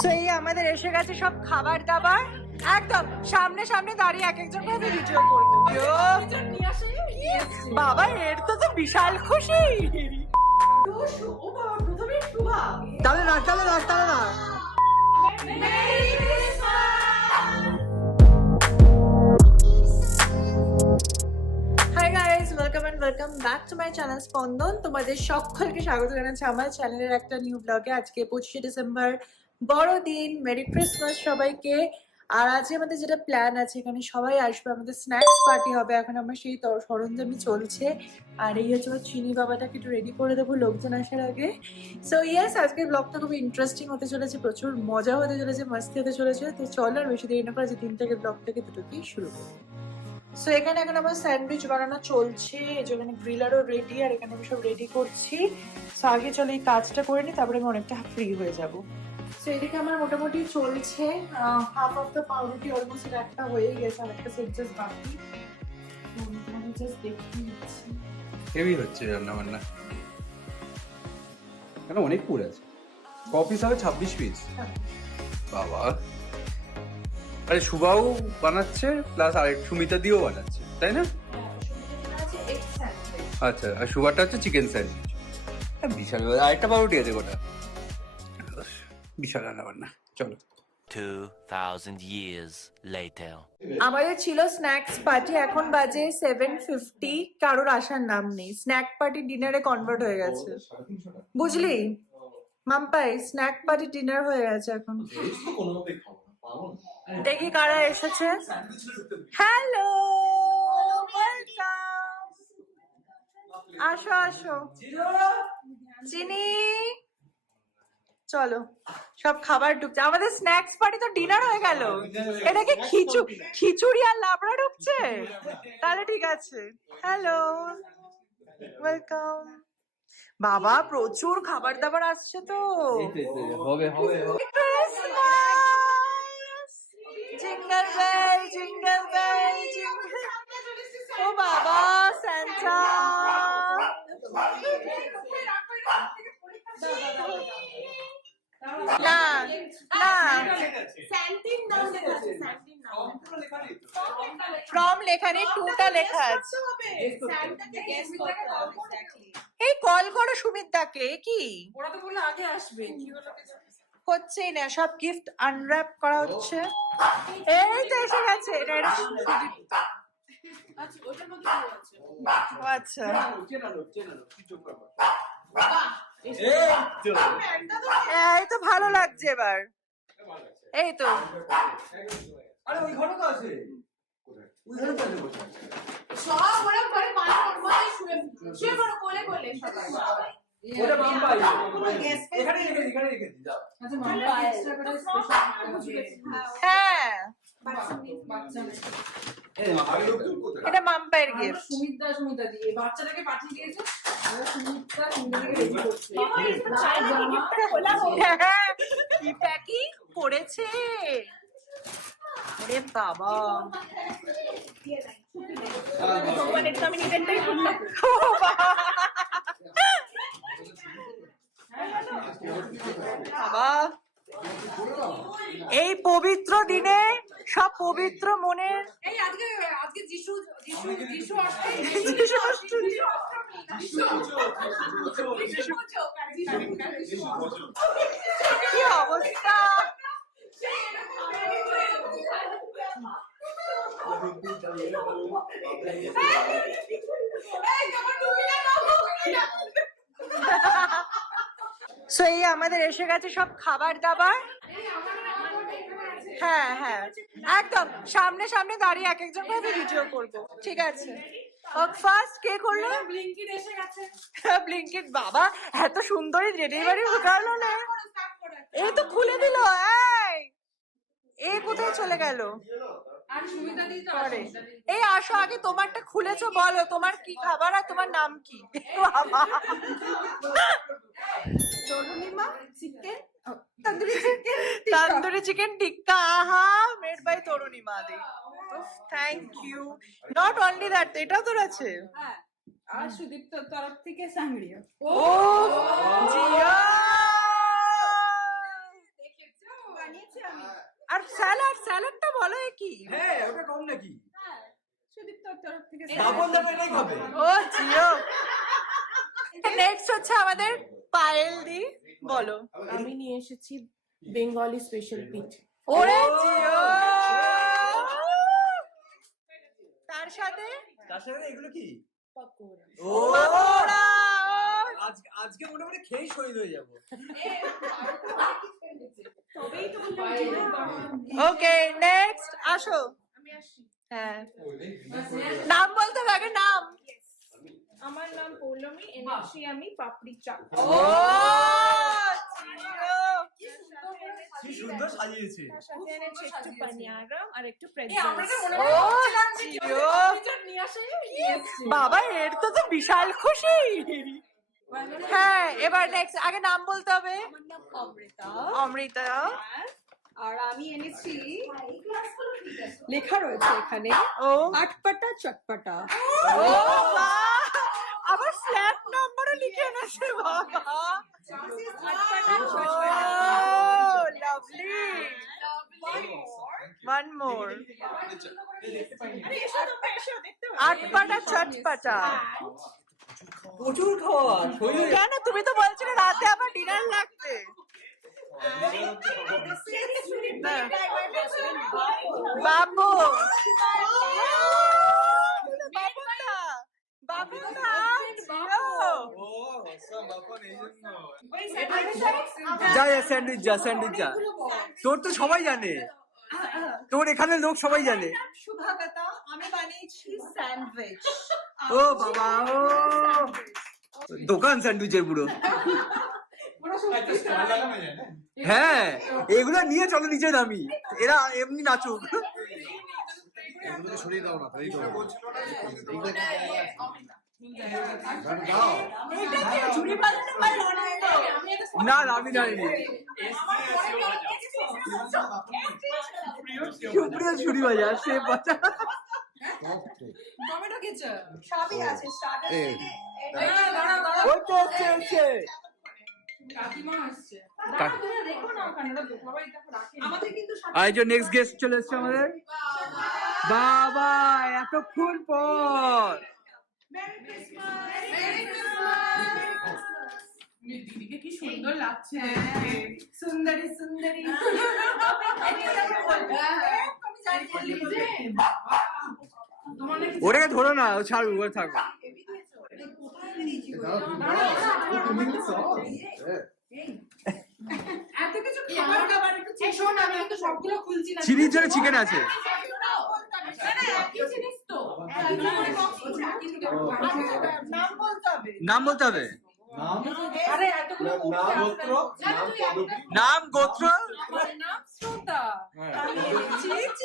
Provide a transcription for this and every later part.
So এই আমাদের এসে গেছে সব খাবার দাবার, একদম সামনে সামনে দাঁড়িয়ে এক একজন করে ভিডিও করবো। বাবা এর তো বিশাল খুশি। তাহলে না তাহলে না তাহলে না hi guys, welcome and welcome back to my channel Spandan. তোমাদের সকলকে স্বাগত জানাচ্ছি আমার চ্যানেলের একটা নিউ ব্লগে। আজকে 25শে ডিসেম্বর, বড়দিন। মেরি ক্রিসমাস সবাইকে। আর আজকে আমাদের যেটা প্ল্যান আছে, এখানে সবাই আসবে, আমাদের স্ন্যাক্স পার্টি হবে। এখন আমার সেই সরঞ্জামই চলছে। আর এই হচ্ছে আমার চিনি বাবাটাকে একটু রেডি করে দেবো লোকজন আসার আগে। সো ইয়েস, আজকের ব্লগটা খুবই ইন্টারেস্টিং হতে চলেছে, প্রচুর মজা হতে চলেছে, মাস্তি হতে চলেছে। তো চলো আর বেশি দেরি না করে যে দিন থেকে ব্লগটাকে দুটোকেই শুরু করি। সো এখানে এখন আমার স্যান্ডউইচ বানানো চলছে, এই যে এখানে গ্রিলারও রেডি, আর এখানে আমি সব রেডি করছি। সো আগে চলো এই কাজটা করে নিই, তারপরে আমি অনেকটা ফ্রি হয়ে যাব। সো এদিকে আমার মোটামুটি চলছে, হাফ অফ দ্য পাউরুটি অলমোস্ট একটা হয়ে গেছে, আর একটা সেট জাস্ট বাকি। আমি জাস্ট দেখিয়ে দিচ্ছি। হেভি হচ্ছে রান্না বান্না। কেন অনেক পুর আছে? ক পিস হবে? 26 পিস। বাবা, আরে সুবাও বানাচ্ছে প্লাস আরেক সুমিতা দিয়েও বানাচ্ছে, তাই না? আচ্ছা, আর সুগারটা হচ্ছে চিকেন স্যান্ডউইচ। বিশাল। আরেকটা পাউরুটি আছে গোটা। বিশাল রান্না বান্না। চলো। 2000 years later. আমাদের ছিল স্ন্যাক্স পার্টি, এখন বাজে 7:50, কারোর আসার নাম নেই। স্ন্যাক পার্টি ডিনারে কনভার্ট হয়ে গেছে, বুঝলি মাম্পাই? স্ন্যাক পার্টি ডিনার হয়ে গেছে এখন। দেখি কারা এসেছে। হ্যালো, আসো আসো চিনি। চলো, সব খাবার ঢুকছে। আমাদের স্ন্যাক্স পার্টি তো ডিনার হয়ে গেল। এটা কি খিচুড়ি আর লাবড়া ঢুকছে? তাহলে ঠিক আছে। Hello, welcome. বাবা প্রচুর খাবার দাবার আসছে তো। হবে হবে। Jingle bell jingle bell jingle. ও বাবা, সান্টা। না না, ফ্রম লেখা নেই, টুটা লেখা আছে। এই কল করো সুমিতদাকে। কি ওরা তো বললো আগে আসবে, কি হলো? হচ্ছেই না, সব গিফট আনর্যাপ করা হচ্ছে। এই তো এসে গেছে। এটা সুদীপ্ত। আচ্ছা, ওটার মধ্যে কি আছে? ও আচ্ছা, এই তো ভালো লাগছে এবার। এই তো আরে ওই ঘরে তো আছে। ওই ঘরে তো আছে বসে। সব ওরা ঘরে বানানোর মধ্যে শুয়ে পড়ো কোলে কোলে সবাই। ওটা বাম্পাই। এখানে রেখে দি যাও। আচ্ছা, মামা এক্সট্রা করে স্পেশাল। হ্যাঁ, বাচ্চা এটা মাম্পায়ের গিফট। সুমিতা দিয়ে বাচ্চাটাকে পাঠিয়ে দিয়েছে। সুমিতাকে রেডি করছে। কি প্যাকিং করেছে রে বাবা। বাবা, এই পবিত্র দিনে সব পবিত্র মনের এই আজকে যিশু কি অবস্থা। সো এই আমাদের এসে গেছে সব খাবার দাবার। হ্যাঁ হ্যাঁ, একদম সামনে সামনে দাঁড়িয়ে এক একজন করে ভিডিও করবো, ঠিক আছে? ফার্স্ট কে করলো? ব্লিঙ্কিট এসে গেছে। ব্লিঙ্কিট। বাবা এত সুন্দরী ডেলিভারি ঢুকালো না, এই তো খুলে দিল। এই কোথায় চলে গেল? আর সুমিতা দি তো পরে এই আসো, আগে তোমারটা খুলেছো, বলো তোমার কি খাবার আর তোমার নাম কি? বাবা, তন্দুরি চিকেন টিক্কা। আহা, made by Tarunima di. Thank you. Not only that, এটাও তোর আছে। হ্যাঁ, আর সুদীপ্তর তরফ থেকে সাংরিয়া। ও জিয়া, স্যালাডটা বলো এ কি? হ্যাঁ ওটা কম নাকি? সুদীপ্তর তরফ থেকে বাপন দাদা এটাই খাবে। ও জিও। নেক্সট হচ্ছে আমাদের পায়েল দি, বলো। আমি নিয়ে এসেছি বেঙ্গলি স্পেশাল পিঠ। ওরে জিও। তার সাথে এগুলো কি? পকোড়া। ও পাকোড়া। আজকে মোটামুটি খেয়েই শহীদ হয়ে যাবো। ওকে নেক্সট আসো। আমি আসি। হ্যাঁ নাম বলতে হবে আগে, নাম। আমার নাম পৌলমী, এনেছি আমি পাপড়ি চাট। ও জিও। কি সুন্দর সাজিয়েছে। তার সাথে এনেছি একটু পানিয়ারা আর একটু আমরা প্রেটজেলস। তো মনে ও জিও। বাবা এর তো বিশাল খুশি। হ্যাঁ এবার নেক্সট, আগে নাম বলতে হবে। আমার নাম অমৃতা। অমৃতা। আর আমি এনেছি, লেখা রয়েছে এখানে ও আটপাটা চটপাটা। ও বাহ! আবার ফ্ল্যাট নাম্বারও লিখে এনেছে বাবা। Oh, lovely. One more. আটপাটা চটপাটা। প্রচুর খাওয়া। কেন তুমি তো বলছিলে রাতে আবার ডিনার লাগবে। বাবু বাবুদা যা স্যান্ডউইচ যা, স্যান্ডউইচ যা। তোর তো সবাই জানে, তোর এখানে লোক সবাই জানে। শুভাগতা, আমি বানিয়েছি স্যান্ডউইচ। ও বাবা, ও দোকান স্যান্ডউইচের পুরো। হ্যাঁ এগুলো নিয়ে চলো নিচে নামি, এরা এমনি নাচুক। সরিয়ে দাও না, তাই তো না না আমি জানিনি। সুপ্রিয় ছুরি বাজার সে বাচ্চা। টমেটো কেচাপ সবই আছে স্টার্টার এই, থেকে। হচ্ছে হচ্ছে হচ্ছে। কাকিমা আসছে। কাকি- দেখো না ওখানে, ওরা সবাই দেখো রাখে। আমাদের কিন্তু আর এই যে নেক্সট গেস্ট চলে এসছে আমাদের। বাবা এতক্ষণ পর। দিদিকে কি সুন্দর লাগছে। সুন্দরী সুন্দরী। ওটাকে ধরো না, ও ছাড়ু, ওর থাকো। তুমি নিচ্ছ? এত কিছু খাবার দাবার একটু এই শোন, আমি কিন্তু সবগুলো খুলছি না। চিনির জন্য চিকেন আছে। একই জিনিস তো। নাম বলতে হবে। নাম বলতে হবে। নাম আরে এতগুলো নাম গোত্র, নাম পদবী। নাম গোত্র। আমার নাম শ্রোতা।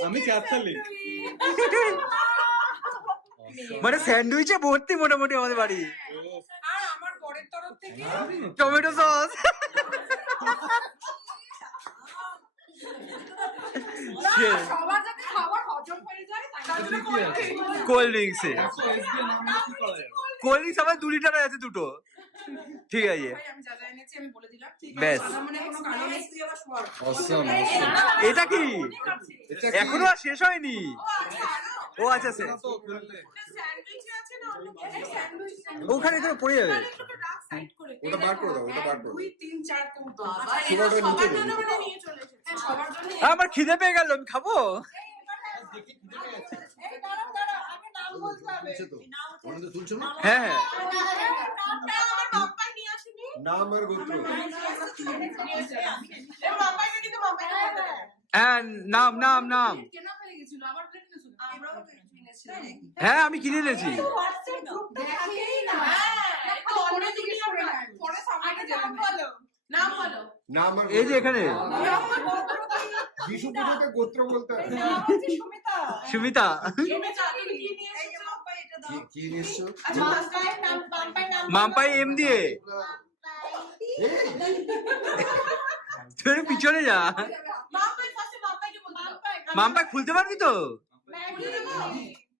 আমি ক্যাপচালি। মানে স্যান্ডউইচে ভর্তি মোটামুটি আমাদের বাড়ি। আর আমার বরের তরফ থেকে টমেটো সস। সবার যাতে খাবার হজম হয়ে যায় তাই জন্য কোল্ড ড্রিঙ্কস কোল্ড ড্রিঙ্কস আমার 2 লিটার আছে দুটো। ঠিক আছে ভাই আমি যা যা এনেছি আমি বলে দিলাম। ঠিক ব্যাস। আছে, মানে কোনো কারণ নেই, তুই আবার শোয়ার। অসম এটা কি এটা এখনো আর শেষ হয়নি? ও আচ্ছা সে স্যান্ডউইচ আছে না অন্য কিছু স্যান্ডউইচ ওখানে এখানে পড়ে যাবে। সাইড করে ওটা বার করে দাও, ওটা বার করে দাও। 2 3 4 কৌটো সবার ওটা নিচে সবার জন্য দিও। মানে নিয়ে চলে এসেছে। হ্যাঁ, সবার জন্য আমার খিদে পেয়ে গেল, আমি খাবো। এই দাঁড়াও দাঁড়াও, আগে নাম বলতে হবে। তুলছে তো? ওখানে তো তুলছো না? হ্যাঁ হ্যাঁ নামটা আমার বাপ্পাই নিয়ে আসেনি। নাম আর গোত্র। বাপ্পাইকে কিন্তু বাপ্পাইকে বলতে হবে। হ্যাঁ নাম নাম নাম। কেনা হয়ে গেছিল, আবার প্লেট এনেছিল। আমরাও তো এনেছি। হ্যাঁ আমি কিনে এনেছি। হোয়াটসঅ্যাপ গ্রুপটা দেখেই না। হ্যাঁ, একটু অন্য দিকে সরে না। পরে সামনে যাবে। বলো। নাম বলো। নাম আর এই যে এখানে বিশু পুজোতে গোত্র বলতে হবে। নাম হচ্ছে সুমিতা। সুমিতা। সুমিতা, তুমি কি নিয়ে এই যে এসেছো? বাপ্পাই এটা দাও। কি নিশ্চয়? আচ্ছা বাপ্পাইয়ের নাম, বাপ্পাইয়ের নাম। মাম্পাই এম দিয়ে তুই পিছনে যা। বাপ্পাই ফার্স্টে বাপ্পাইকে বলতে দাও। মাম্পাই খুলতে পারবি তো? ম্যাগি দেবো?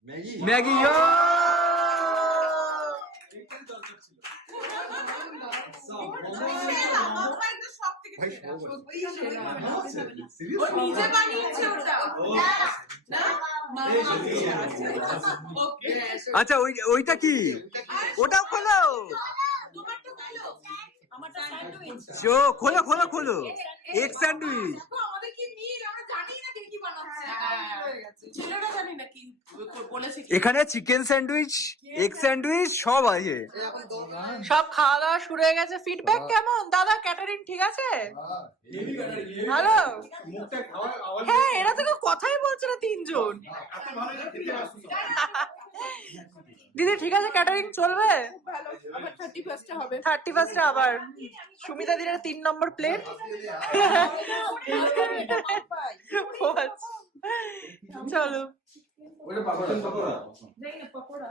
ম্যাগি। ম্যাগি ইয়ো। বাপ্পাই তো সব থেকে ভাই সব সত্যি সেরা। সিরিয়াস ও নিজে বানিয়েছে ওটা না ওকে আচ্ছা ওইটা কি ওটাও খোলো তোমারটা ভালো আমারটা স্যান্ডউইচ খোলো খোলো খোলো এগ স্যান্ডউইচ দেখো আমাদের কি মিল আমরা জানি না কি বানাচ্ছে হয়ে গেছে ছেলেটা জানি না কি বলেছে কি এখানে চিকেন স্যান্ডউইচ এগ স্যান্ডউইচ সব আছে সব খাওয়া দাওয়া শুরু হয়ে গেছে। ফিডব্যাক কেমন দাদা? ক্যাটারিং ঠিক আছে? ভালো? মুখটা খাওয়া আওয়াজ হ্যাঁ, এরা তো কেউ কথাই বলছে না তিনজন। এত ভালো যে খেতে পারছিস না। দিদি ঠিক আছে, ক্যাটারিং চলবে? ভালো আবার 31 এ হবে 31 আবার সুমিতা দিনের 3 নম্বর প্লেট। চলো ওটা পাপড় পকোড়া দেই না পকোড়া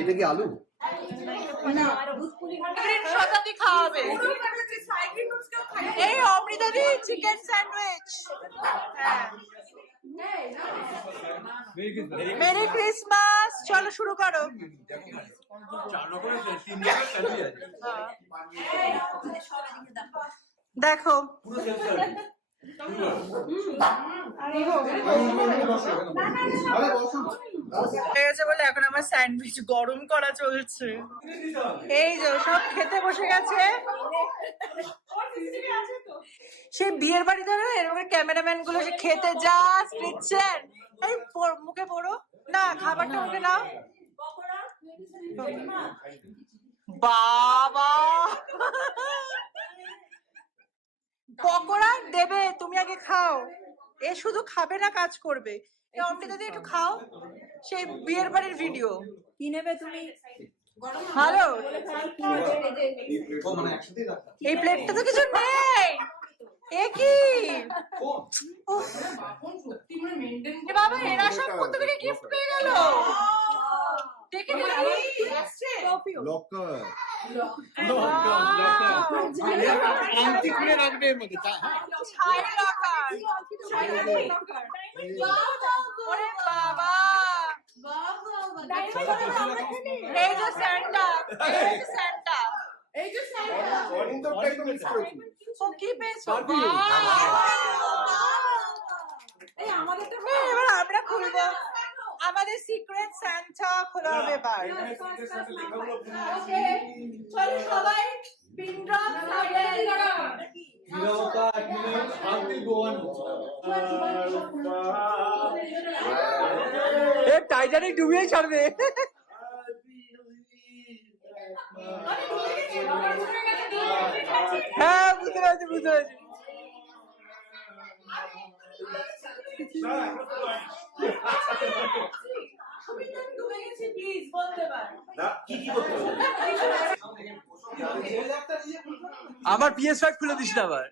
এটা কি আলু না শতাব্দী খাওয়াবে। পুরো কাটাচ্ছে সাইড নোটস কেও খাই এই অমৃতা দি চিকেন স্যান্ডউইচ। হ্যাঁ, মেরি ক্রিসমাস। চলো শুরু করো। দেখো আরে বসো হয়ে গেছে বলে এখন আমার স্যান্ডউইচ গরম করা চলছে। এই যে সব খেতে বসে গেছে। সেই বিয়ের বাড়িতে না এরকম ক্যামেরাম্যান গুলো সে খেতে জাস্ট দিচ্ছেন। এই মুখে পড়ো না, খাবারটা মুখে নাও। বাবা পকোড়া দেবে, তুমি আগে খাও। এ শুধু খাবে না, কাজ করবে। অমৃতা দি একটু খাও। সেই বিয়ের বাড়ির ভিডিও কি নেবে তুমি? ভালো। ও মানে একসাথে রাখা এই প্লেটটা তো কিছু নেই। এ কি উফ, বাপন সত্যি মানে মেইনটেইন এ বাবা, এরা সব কত করে গিফট পেয়ে গেল। দেখে নিলাম। লকার আন্টি খুলে রাখবে এর মধ্যে। ছাই লকার। ওরে বাবা, এই যে স্যান্টা, এই যে স্যান্টা। এই যে স্যান্ডউইচ অরিন্দমটা একটু মিস করেছি ও কি পেয়েছো? এই আমাদেরটা এবার আমরা খুলবো। আমাদের সিক্রেট স্যান্টা খোলা হবে এবার। ওকে চলো সবাই পিন ড্রপ এ টাইটানিক ডুবিয়ে ছাড়বে হ্যাঁ বুঝতে পারছি বুঝতে পারছি প্লিজ বলতে পার আমার PS5 খুলে দিস না আবার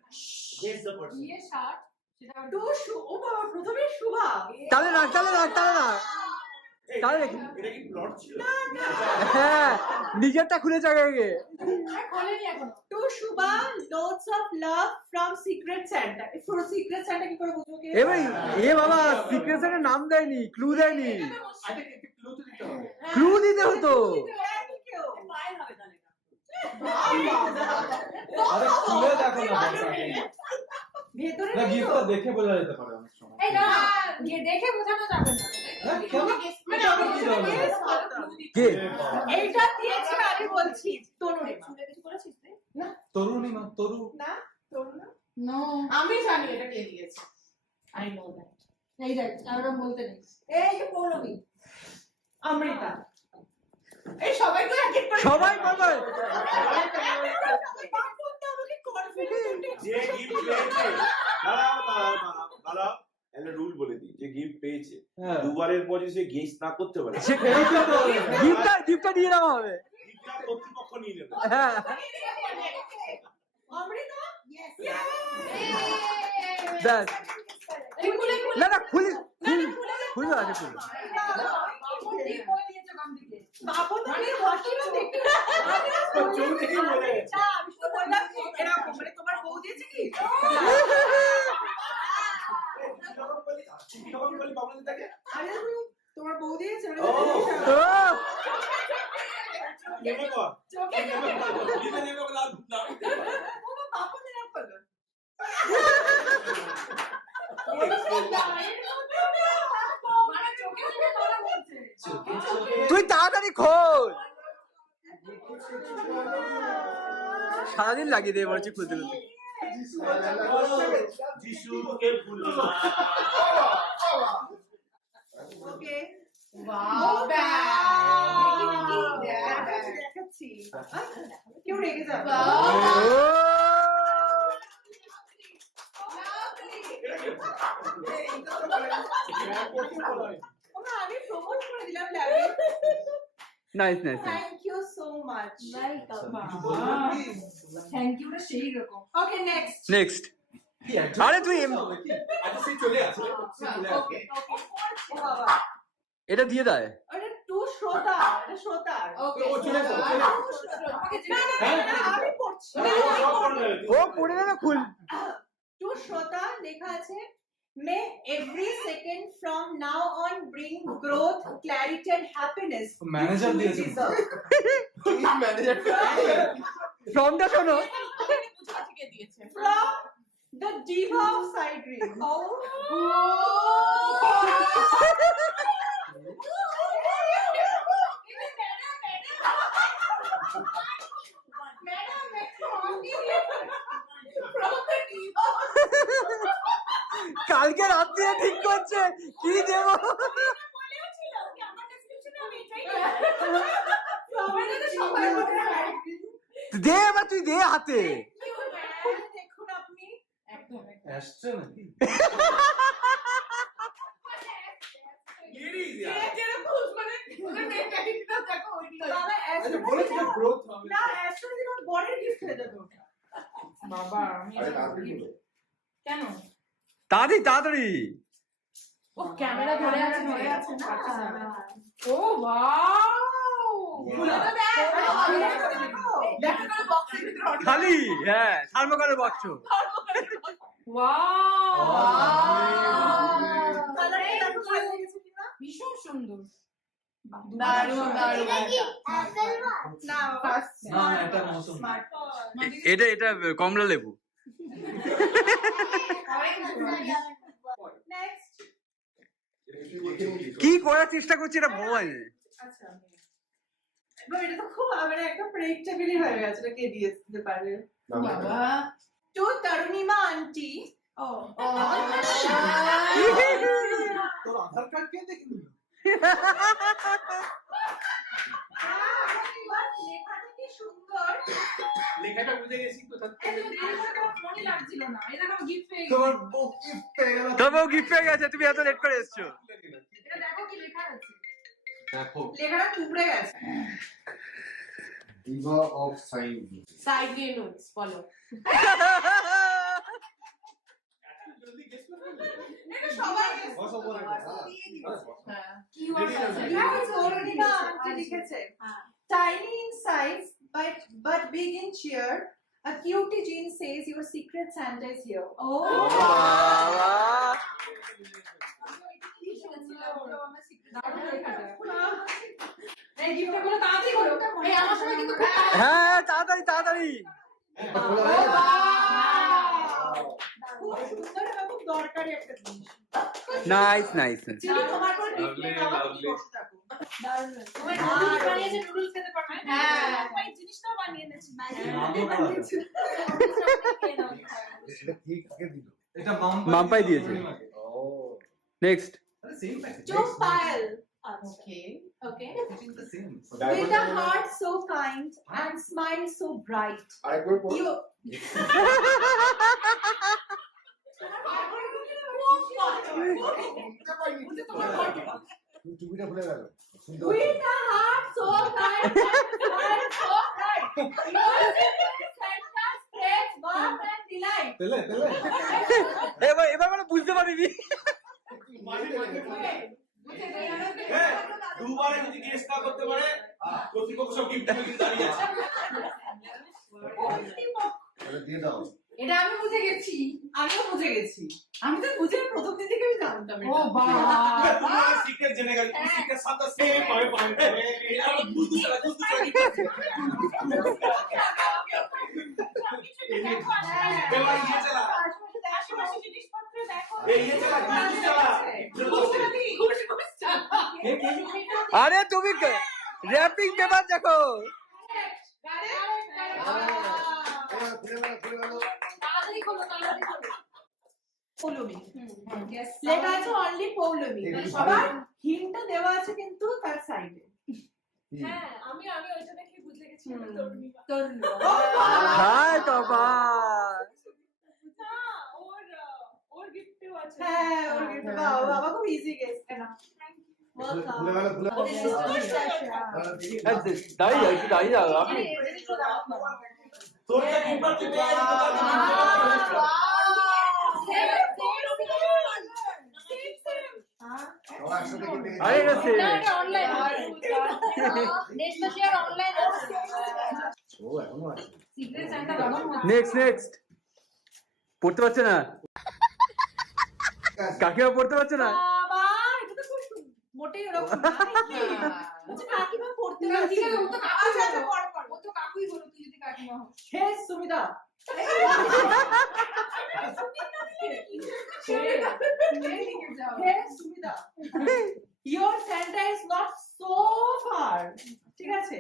বিয়ে শার্ট সেটা টুসু ও বাবা প্রথমে শুভা তাহলে না তাহলে হ্যাঁ নিজেরটা খুলে জায়গায় আগে খোলেনি এখন to Shubha loads of love from secret Santa পুরো সিক্রেট স্যান্টা কি করে বুঝবো কে এ ভাই এ বাবা সিক্রেটের নাম দেয়নি ক্লু দেয়নি ক্লু দিতে হতো পায় হবে তাহলে আরে খুলে দেখো না ভেতরে না গিফটটা দেখে বোঝা যেতে পারে অনেক সময় এই না গিয়ে দেখে বোঝানো যাবে না কেন? মানে আমি কে এইটা দিয়েছি আমি বলছি। তরুণী শুনে কিছু করেছিস তুই না তরুণী না তরু না তরুণ নো আমি জানি এটা কে দিয়েছে আই নো দ্যাট এই দেখ আর বলতে নেই এই যে পৌলমী অমৃতা এই সবাই তো এক এক করে সবাই বলবে যে গিফট পেয়েছে দাঁড়াও একটা রুল বলে দিই যে গিফট পেয়েছে হ্যাঁ। দুবারের পরে সে গেস না করতে পারে সে গিফটটা দিয়ে দেওয়া হবে গিফটটা কর্তৃপক্ষ নিয়ে নেবে হ্যাঁ অমৃতা ব্যাস খুলে না না খুলি খুলে আছে খুলে বাপু তো আমি হাসিও দেখতে চোখ থেকে বলে গেছে। আমি তো বললাম এরকম মানে তোমার বউ দিয়েছে কি যখন বলি বাবুদের দেখে আরে তোমার বউ দিয়েছে ও ও নেমে কর চোখে নেমে কর নেমে কর না বাপু দিলাম তুই তাড়াতাড়ি খোল, সারাদিন লাগিয়ে দিয়ে বলছি খুলতে খুলতে। যিশুকে ভুলো না। ওকে দেখাচ্ছি কেউ রেগে যাবে আমি প্রমোট করে দিলাম ল্যাবে। Nice nice. Thank you so much. Thank you টা সেই রকম। Okay next next. আরে তুই আচ্ছা সে চলে আসে, সে চলে আসে। ওকে ও বাবা এটা দিয়ে দেয়। আরে টু শ্রোতা, এটা শ্রোতার। ওকে ও চলে আসে, চলে আসে। না আমি পড়ছি। ও পড়লে। ও পড়ে না খুল। টু শ্রোতা লেখা আছে May every second from now on bring growth, clarity and happiness. Manager you truly দিয়েছে। deserve. ফর্মটা শোনো। From the diva of side ring. কালকে রাত্রে ঠিক করছে কি দেব। দে এবার তুই দে হাতে। দেখুন আপনি আসছে নাকি? বাবা আচ্ছা বলেছিল গ্রোথ হবে। না অ্যাস্ট্রোলজি ওর বরের গিফট হয়ে যাবে ওটা। বাবা আমি আরে তাড়াতাড়ি বলো। কেন তাড়াতাড়ি তাড়াতাড়ি। ও ক্যামেরা ধরে আছে ধরে আছে না। ও ওয়াও খুলে তো দেখ। দেখো তো বক্সের ভিতরে অর্ডার খালি হ্যাঁ থার্মোকলের বাক্স। ওয়াও কালারটা দেখো ভালো লেগেছে কিনা? ভীষণ সুন্দর দারুণ, দারুণ। না বাবা না না এটা মৌসুম। স্মার্ট। এটা এটা কমলা লেবু। নেক্সট কি করার চেষ্টা করছি এটা ভগবান জানে। আচ্ছা বাবা এটা তো খুব মানে একটা প্রেডিক্টেবলই হয়ে গেছে। এটা কে দিতে পারে? বাবা টু তরুণিমা আন্টি। ও তোর আধার কার্ড কে দেখে নিল? লেখাটা কি সুন্দর। লেখাটা বুঝে গেছি কোথা থেকে। মনে লাগছিল না এই দেখো গিফট পেয়ে গেছি তোমার বউ গিফট পেয়ে গেল। তবুও গিফট পেয়ে গেছে, তুমি এত লেট করে এসছো। এটা দেখো কি লেখা আছে দেখো লেখাটা টুকরে গেছে। Diva of sign. সাইড দিয়ে নোটস বলো জলদি গেস করবে। এটা সবাই বসো বলে হ্যাঁ কি ওয়ার্ড আছে তরুণিমা আন্টি লিখেছে tiny in size but big in cheer. A cutie Jean says your secret Santa is here. বাবা এই গিফটটা গুলো তাড়াতাড়ি করো এই আমার সময় কিন্তু খুব হ্যাঁ তাড়াতাড়ি তাড়াতাড়ি। খুব সুন্দর এবং খুব দরকারি একটা জিনিস। Nice nice. চিনি তোমার কোনো gift নেই, বাবা তুমি Lovely. বসে থাকো। তোমার নুডলস বানিয়েছে নুডলস খেতে পারবে হ্যাঁ। এই জিনিসটাও বানিয়ে এনেছি সেটা ঠিক আগে দিল। এটা মাম্পাই দিয়েছে। ও next. Same package. To Payal. Okay Okay. It's the same. With a heart so kind and smile so bright. আরেকবার পড়। You টুপিটা খুলে গেল। সুন্দর। with a heart so kind and smile so bright. Santa spreads warmth and delight. তেলে তেলে। এবার এবার মানে বুঝতে পারিনি। হ্যাঁ, দুবারে যদি গেস না করতে পারে কর্তৃপক্ষ সব গিফট দিয়ে দাঁড়িয়ে আছে। তাহলে দিয়ে দাও। এটা আমি বুঝে গেছি আমিও বুঝে গেছি। আমি তো বুঝে প্রথম দিন থেকে আমি জানতাম ও এটা। বাবা তোমার সিক্রেট জেনে গেছে, তুমি সিক্রেট সাথে সেম পাবে পাবে। এটা আমার বুঝতে চাই এবার ইয়ে চালা। আশেপাশে জিনিসপত্র দেখো। এই ইয়ে চালা। আরে তুমি র্যাপিং পেপার দেখো। পৌলমী লেখা আছে অনলি পৌলমী, আবার হিন্টটা দেওয়া আছে কিন্তু তার সাইডে। হ্যাঁ আমি ওইটা দেখে বুঝে গেছি এটা তরুণী বা। তরুণী। হাই বাবা। না ওর গিফটও আছে। হ্যাঁ ওর কিন্তু বাবা খুব ইজি গেস না। দাঁড়িয়ে যাও, একটু দাঁড়িয়ে যাও আপনি। তোর যে কিম্বার তুই পেয়ে যাবি, তোর কাছে আরে এটা সে নেক্সট পড়তে পারছে না, কাকিমা পড়তে পারছে না। বাবা এটা তো খুব মোটেই এরকম না। বলছে কাকিমা পড়তে পারছি না। আচ্ছা আচ্ছা পড় পড়। ও তো কাকুই হলো, তুই যদি কাকিমা হস। হে সুমিতা। হে Sumita. Your Santa is not so far. ঠিক আছে?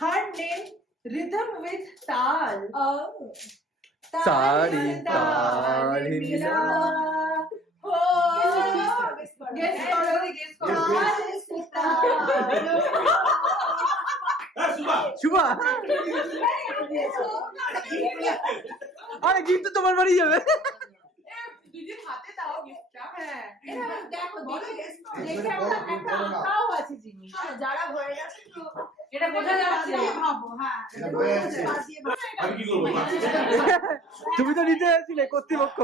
Her name rhythm with tal. Sari tal Mila. Oh. Guess করো, guess করো। শুভা, আরে গিফট তো তোমার বাড়ি যাবে। দিদির হাতে দাও গিফটটা। হ্যাঁ। দেখো দেখে একটা আঁকাও আছে জিনিস। যারা হয়ে গেছে তো এটা বোঝা যাচ্ছে না। ভাবো, হ্যাঁ এটা হয়ে যাচ্ছে। আমি কি করবো? তুমি তো নিতে আসছিলে কর্তৃপক্ষ।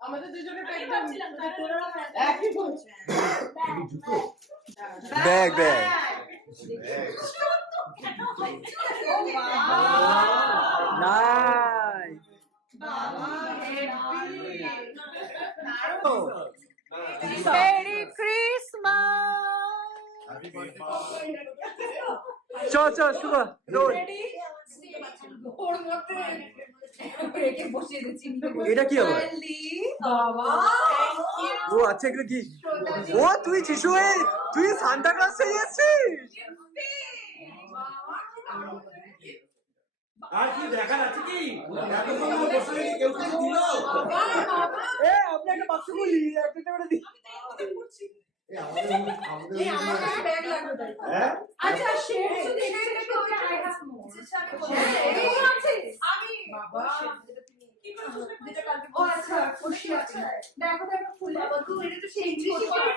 আমাদের দুজনের একদম একই বলছে। ব্যাগ ব্যাগ নাই। Merry Christmas. চ শুভা দৌড়। ওর মধ্যে রেখে বসিয়ে দিচ্ছি। এটা কি হবে? বাবা ও আচ্ছা এগুলো কি? ও তুই শিশু হয়ে তুই সান্তা ক্লজ সেজে এসেছিস? আর কি দেখা যাচ্ছে কি? এত সময় বসে গেছি, কেউ কিছু দিল? এ আপনি একটা বাক্স বলি একটা করে দি। আমাদের ব্যাগ লাগবে তাই। হ্যাঁ? আচ্ছা শেড শুধু এক্সট্রা করে আই হ্যাভ মোর। আমি বাবা কি করে বুঝবে যেটা কালকে ও আচ্ছা খুশি আছে। দেখো দেখো ফুলে বাবু এটা তো সেই ইংলিশ করে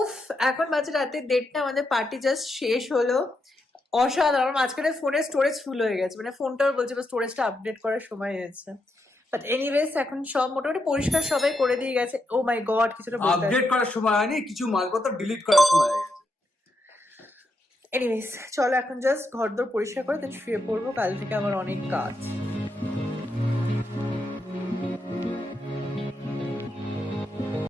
উফ এখন বাজে রাতে 1:30 আমাদের পার্টি জাস্ট শেষ হলো। অসাধারণ। মাঝখানে ফোনের স্টোরেজ ফুল হয়ে গেছে, মানে ফোনটাও বলছে স্টোরেজটা আপডেট করার সময় হয়েছে। বাট এনিওয়েজ এখন সব মোটামুটি পরিষ্কার সবাই করে দিয়ে গেছে। ও মাই গড কিছুটা আপডেট করার সময় হয়নি, কিছু মালপত্র ডিলিট করার সময় হয়ে গেছে। এনিওয়েজ চলো এখন জাস্ট ঘরদোর পরিষ্কার করে দেন শুয়ে পড়বো। কাল থেকে আমার অনেক কাজ।